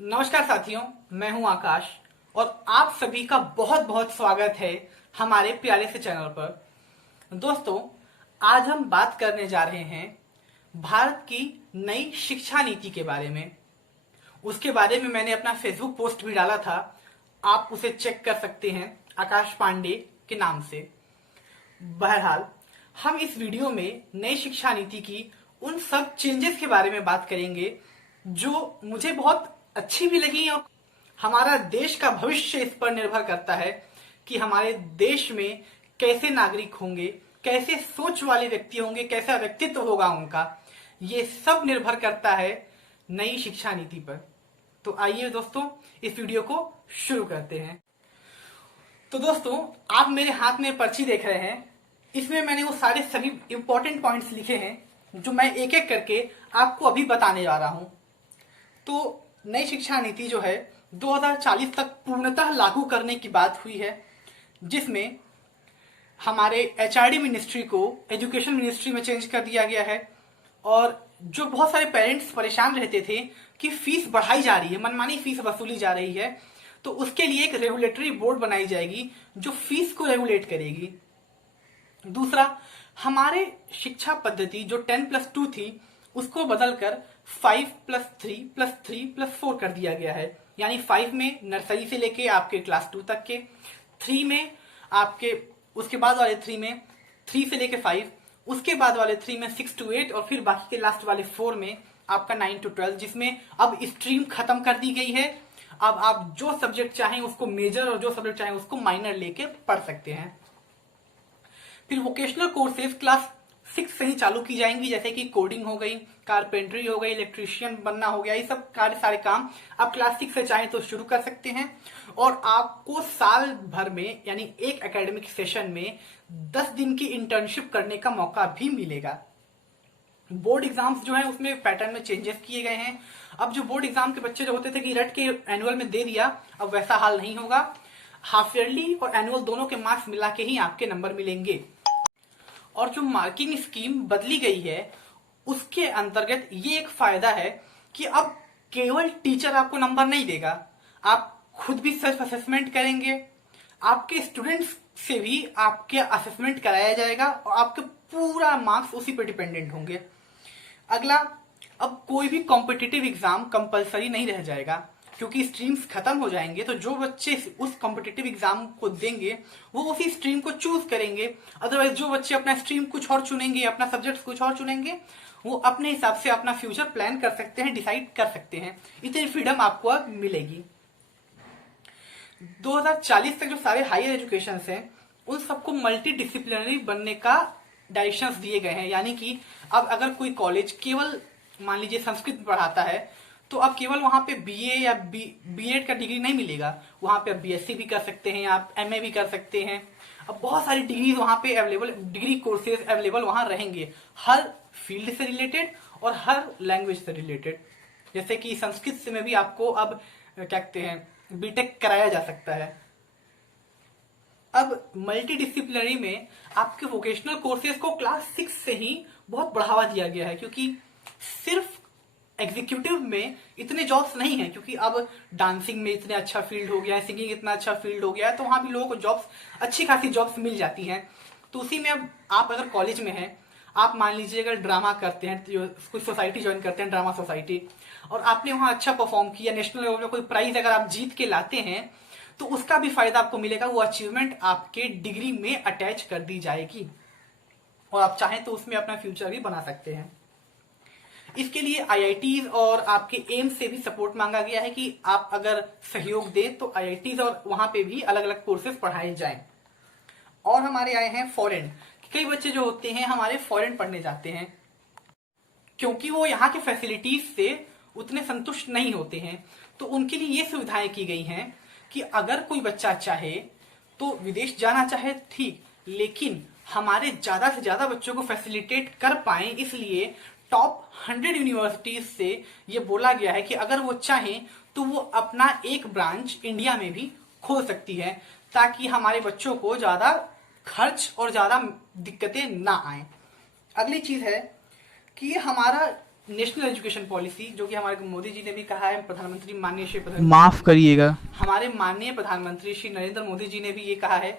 नमस्कार साथियों, मैं हूं आकाश और आप सभी का बहुत बहुत स्वागत है हमारे प्यारे से चैनल पर। दोस्तों, आज हम बात करने जा रहे हैं भारत की नई शिक्षा नीति के बारे में। उसके बारे में मैंने अपना फेसबुक पोस्ट भी डाला था, आप उसे चेक कर सकते हैं आकाश पांडे के नाम से। बहरहाल, हम इस वीडियो में नई शिक्षा नीति की उन सब चेंजेस के बारे में बात करेंगे जो मुझे बहुत अच्छी भी लगी और हमारा देश का भविष्य इस पर निर्भर करता है कि हमारे देश में कैसे नागरिक होंगे, कैसे सोच वाले व्यक्ति होंगे, कैसा व्यक्तित्व होगा उनका। ये सब निर्भर करता है नई शिक्षा नीति पर। तो आइए दोस्तों, इस वीडियो को शुरू करते हैं। तो दोस्तों, आप मेरे हाथ में पर्ची देख रहे हैं। इसमें मैंने वो सारे सभी इंपॉर्टेंट पॉइंट्स लिखे हैं जो मैं एक एक करके आपको अभी बताने जा रहा हूं। तो नई शिक्षा नीति जो है 2040 तक पूर्णतः लागू करने की बात हुई है, जिसमें हमारे एचआरडी मिनिस्ट्री को एजुकेशन मिनिस्ट्री में चेंज कर दिया गया है। और जो बहुत सारे पेरेंट्स परेशान रहते थे कि फीस बढ़ाई जा रही है, मनमानी फीस वसूली जा रही है, तो उसके लिए एक रेगुलेटरी बोर्ड बनाई जाएगी जो फीस को रेगुलेट करेगी। दूसरा, हमारे शिक्षा पद्धति जो 10+2 थी उसको बदलकर 5+3+3+4 कर दिया गया है। यानी 5 में नर्सरी से लेके आपके क्लास 2 तक के, 3 में आपके उसके बाद वाले 3 में 3 से लेके 5, उसके बाद वाले 3 में 6 to 8 और फिर बाकी के लास्ट वाले 4 में आपका 9 to 12, जिसमें अब स्ट्रीम खत्म कर दी गई है। अब आप जो सब्जेक्ट चाहें उसको मेजर और जो सब्जेक्ट चाहें उसको माइनर लेके पढ़ सकते हैं। फिर वोकेशनल कोर्सेज क्लास 6 से ही चालू की जाएंगी, जैसे कि कोडिंग हो गई, कारपेंटरी हो गई, इलेक्ट्रीशियन बनना हो गया। ये सब सारे काम आप क्लास 6 से चाहें तो शुरू कर सकते हैं। और आपको साल भर में यानी एक एकेडमिक सेशन में 10 दिन की इंटर्नशिप करने का मौका भी मिलेगा। बोर्ड एग्जाम्स जो है उसमें पैटर्न में चेंजेस किए गए हैं। अब जो बोर्ड एग्जाम के बच्चे जो होते थे कि रट के एनुअल में दे दिया, अब वैसा हाल नहीं होगा। हाफ ईयरली और एनुअल दोनों के मार्क्स मिला के ही आपके नंबर मिलेंगे। और जो मार्किंग स्कीम बदली गई है उसके अंतर्गत ये एक फायदा है कि अब केवल टीचर आपको नंबर नहीं देगा, आप खुद भी सेल्फ असेसमेंट करेंगे, आपके स्टूडेंट्स से भी आपके असेसमेंट कराया जाएगा और आपके पूरा मार्क्स उसी पर डिपेंडेंट होंगे। अगला, अब कोई भी कॉम्पिटिटिव एग्जाम कंपलसरी नहीं रह जाएगा, क्योंकि स्ट्रीम्स खत्म हो जाएंगे। तो जो बच्चे उस कॉम्पिटिटिव एग्जाम को देंगे वो उसी स्ट्रीम को चूज करेंगे। अदरवाइज जो बच्चे अपना स्ट्रीम कुछ और चुनेंगे, अपना सब्जेक्ट कुछ और चुनेंगे, वो अपने हिसाब से अपना फ्यूचर प्लान कर सकते हैं, डिसाइड कर सकते हैं। इतनी फ्रीडम आपको अब मिलेगी। 2040 तक जो सारे हायर एजुकेशन हैं उन सबको मल्टी डिसिप्लिनरी बनने का डायरेक्शंस दिए गए हैं। यानी कि अब अगर कोई कॉलेज केवल मान लीजिए संस्कृत पढ़ाता है तो अब केवल वहां पे बीए या बीएड का डिग्री नहीं मिलेगा, वहां पे आप बीएससी भी कर सकते हैं, आप एमए भी कर सकते हैं। अब बहुत सारी डिग्री वहां पे अवेलेबल, डिग्री कोर्सेज अवेलेबल वहां रहेंगे, हर फील्ड से रिलेटेड और हर लैंग्वेज से रिलेटेड। जैसे कि संस्कृत से में भी आपको अब क्या कहते हैं बीटेक कराया जा सकता है। अब मल्टी डिसिप्लिनरी में आपके वोकेशनल कोर्सेज को क्लास 6 से ही बहुत बढ़ावा दिया गया है, क्योंकि सिर्फ एग्जीक्यूटिव में इतने जॉब्स नहीं है, क्योंकि अब डांसिंग में इतने अच्छा फील्ड हो गया है, सिंगिंग इतना अच्छा फील्ड हो गया है, तो वहां भी लोगों को जॉब्स, अच्छी खासी जॉब्स मिल जाती हैं। तो उसी में अब आप अगर कॉलेज में हैं, आप मान लीजिए अगर ड्रामा करते हैं, कोई सोसाइटी ज्वाइन करते हैं, ड्रामा सोसाइटी, और आपने वहां अच्छा परफॉर्म किया, नेशनल लेवल में कोई प्राइज अगर आप जीत के लाते हैं तो उसका भी फायदा आपको मिलेगा। वो अचीवमेंट आपके डिग्री में अटैच कर दी जाएगी और आप चाहें तो उसमें अपना फ्यूचर भी बना सकते हैं। इसके लिए आईआईटीज और आपके एम्स से भी सपोर्ट मांगा गया है कि आप अगर सहयोग दें तो आईआईटीज और वहां पे भी अलग अलग कोर्सेज पढ़ाए जाएं। और हमारे आए हैं फॉरेन, कई बच्चे जो होते हैं हमारे फॉरेन पढ़ने जाते हैं क्योंकि वो यहाँ के फैसिलिटीज से उतने संतुष्ट नहीं होते हैं। तो उनके लिए ये सुविधाएं की गई हैं कि अगर कोई बच्चा चाहे तो विदेश जाना चाहे ठीक, लेकिन हमारे ज्यादा से ज्यादा बच्चों को फैसिलिटेट कर पाए, इसलिए टॉप 100 यूनिवर्सिटीज से ये बोला गया है कि अगर वो चाहें तो वो अपना एक ब्रांच इंडिया में भी खोल सकती है, ताकि हमारे बच्चों को ज्यादा खर्च और ज्यादा दिक्कतें ना आए। अगली चीज है कि हमारा नेशनल एजुकेशन पॉलिसी, जो कि हमारे मोदी जी ने भी कहा है, प्रधानमंत्री माननीय श्री माफ करिएगा, हमारे माननीय प्रधानमंत्री श्री नरेंद्र मोदी जी ने भी ये कहा है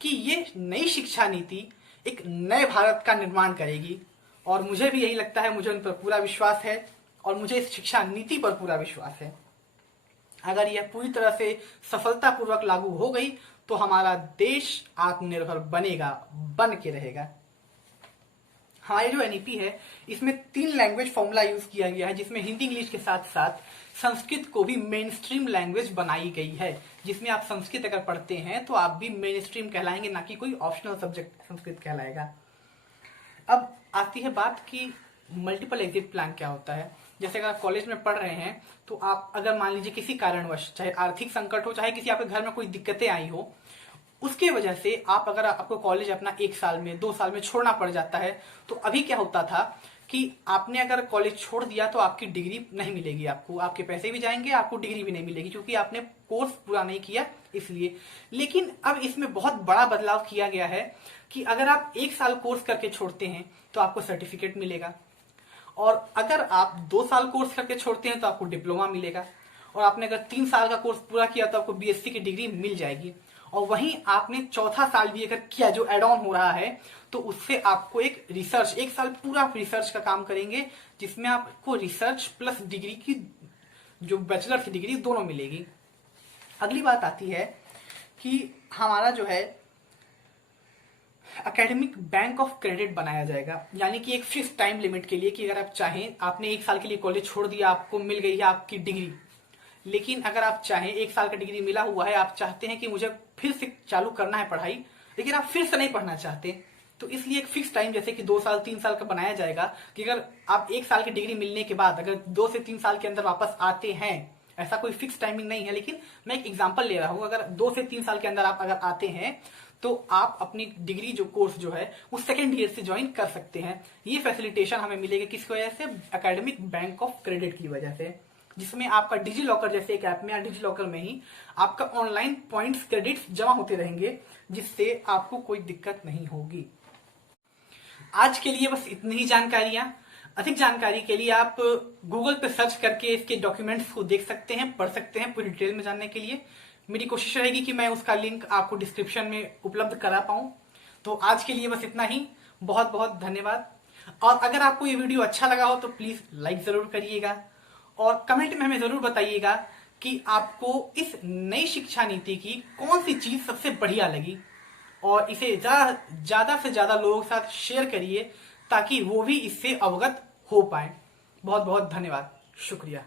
कि ये नई शिक्षा नीति एक नए भारत का निर्माण करेगी। और मुझे भी यही लगता है, मुझे उन पर पूरा विश्वास है और मुझे इस शिक्षा नीति पर पूरा विश्वास है। अगर यह पूरी तरह से सफलतापूर्वक लागू हो गई तो हमारा देश आत्मनिर्भर बनेगा, बन के रहेगा। हमारी जो एनईपी है इसमें 3 लैंग्वेज फॉर्मूला यूज किया गया है, जिसमें हिंदी इंग्लिश के साथ साथ संस्कृत को भी मेन स्ट्रीम लैंग्वेज बनाई गई है, जिसमें आप संस्कृत अगर पढ़ते हैं तो आप भी मेन स्ट्रीम कहलाएंगे, ना कि कोई ऑप्शनल सब्जेक्ट संस्कृत कहलाएगा। अब आती है बात कि मल्टीपल एग्जिट प्लान क्या होता है। जैसे अगर आप कॉलेज में पढ़ रहे हैं तो आप अगर मान लीजिए किसी कारणवश, चाहे आर्थिक संकट हो, चाहे किसी आपके घर में कोई दिक्कतें आई हो, उसके वजह से अगर आपको कॉलेज अपना 1 साल में 2 साल में छोड़ना पड़ जाता है, तो अभी क्या होता था कि आपने अगर कॉलेज छोड़ दिया तो आपकी डिग्री नहीं मिलेगी, आपको आपके पैसे भी जाएंगे, आपको डिग्री भी नहीं मिलेगी, क्योंकि आपने कोर्स पूरा नहीं किया इसलिए। लेकिन अब इसमें बहुत बड़ा बदलाव किया गया है कि अगर आप 1 साल कोर्स करके छोड़ते हैं तो आपको सर्टिफिकेट मिलेगा, और अगर आप 2 साल कोर्स करके छोड़ते हैं तो आपको डिप्लोमा मिलेगा, और आपने अगर 3 साल का कोर्स पूरा किया तो आपको बीएससी की डिग्री मिल जाएगी। और वहीं आपने 4था साल भी अगर किया, जो एड ऑन हो रहा है, तो उससे आपको एक रिसर्च, 1 साल पूरा आप रिसर्च का काम करेंगे, जिसमें आपको रिसर्च प्लस डिग्री की जो बैचलर की डिग्री दोनों मिलेगी। अगली बात आती है कि हमारा जो है एकेडमिक बैंक ऑफ क्रेडिट बनाया जाएगा, यानी कि एक फिक्स टाइम लिमिट के लिए, कि अगर आप चाहें, आपने 1 साल के लिए कॉलेज छोड़ दिया, आपको मिल गई है आपकी डिग्री, लेकिन अगर आप चाहें 1 साल का डिग्री मिला हुआ है, आप चाहते हैं कि मुझे फिर से चालू करना है पढ़ाई, लेकिन आप फिर से नहीं पढ़ना चाहते, तो इसलिए एक फिक्स टाइम जैसे कि 2 साल 3 साल का बनाया जाएगा कि अगर आप 1 साल की डिग्री मिलने के बाद अगर 2 से 3 साल के अंदर वापस आते हैं, ऐसा कोई फिक्स टाइमिंग नहीं है, लेकिन मैं एक एग्जांपल ले रहा हूं, अगर 2 से 3 साल के अंदर आप अगर आते हैं तो आप अपनी डिग्री जो कोर्स जो है वो सेकेंड ईयर से ज्वाइन कर सकते हैं। ये फैसिलिटेशन हमें मिलेगा किस वजह से? एकेडमिक बैंक ऑफ क्रेडिट की वजह से, जिसमें आपका डिजी लॉकर जैसे एक ऐप में या डिजी लॉकर में ही आपका ऑनलाइन पॉइंट्स क्रेडिट्स जमा होते रहेंगे, जिससे आपको कोई दिक्कत नहीं होगी। आज के लिए बस इतनी ही जानकारियां। अधिक जानकारी के लिए आप गूगल पे सर्च करके इसके डॉक्यूमेंट्स को देख सकते हैं, पढ़ सकते हैं पूरी डिटेल में जानने के लिए। मेरी कोशिश रहेगी कि मैं उसका लिंक आपको डिस्क्रिप्शन में उपलब्ध करा पाऊं। तो आज के लिए बस इतना ही। बहुत बहुत धन्यवाद। और अगर आपको ये वीडियो अच्छा लगा हो तो प्लीज लाइक जरूर करिएगा और कमेंट में हमें जरूर बताइएगा कि आपको इस नई शिक्षा नीति की कौन सी चीज सबसे बढ़िया लगी, और इसे ज्यादा से ज्यादा लोगों के साथ शेयर करिए ताकि वो भी इससे अवगत हो पाए। बहुत बहुत धन्यवाद, शुक्रिया।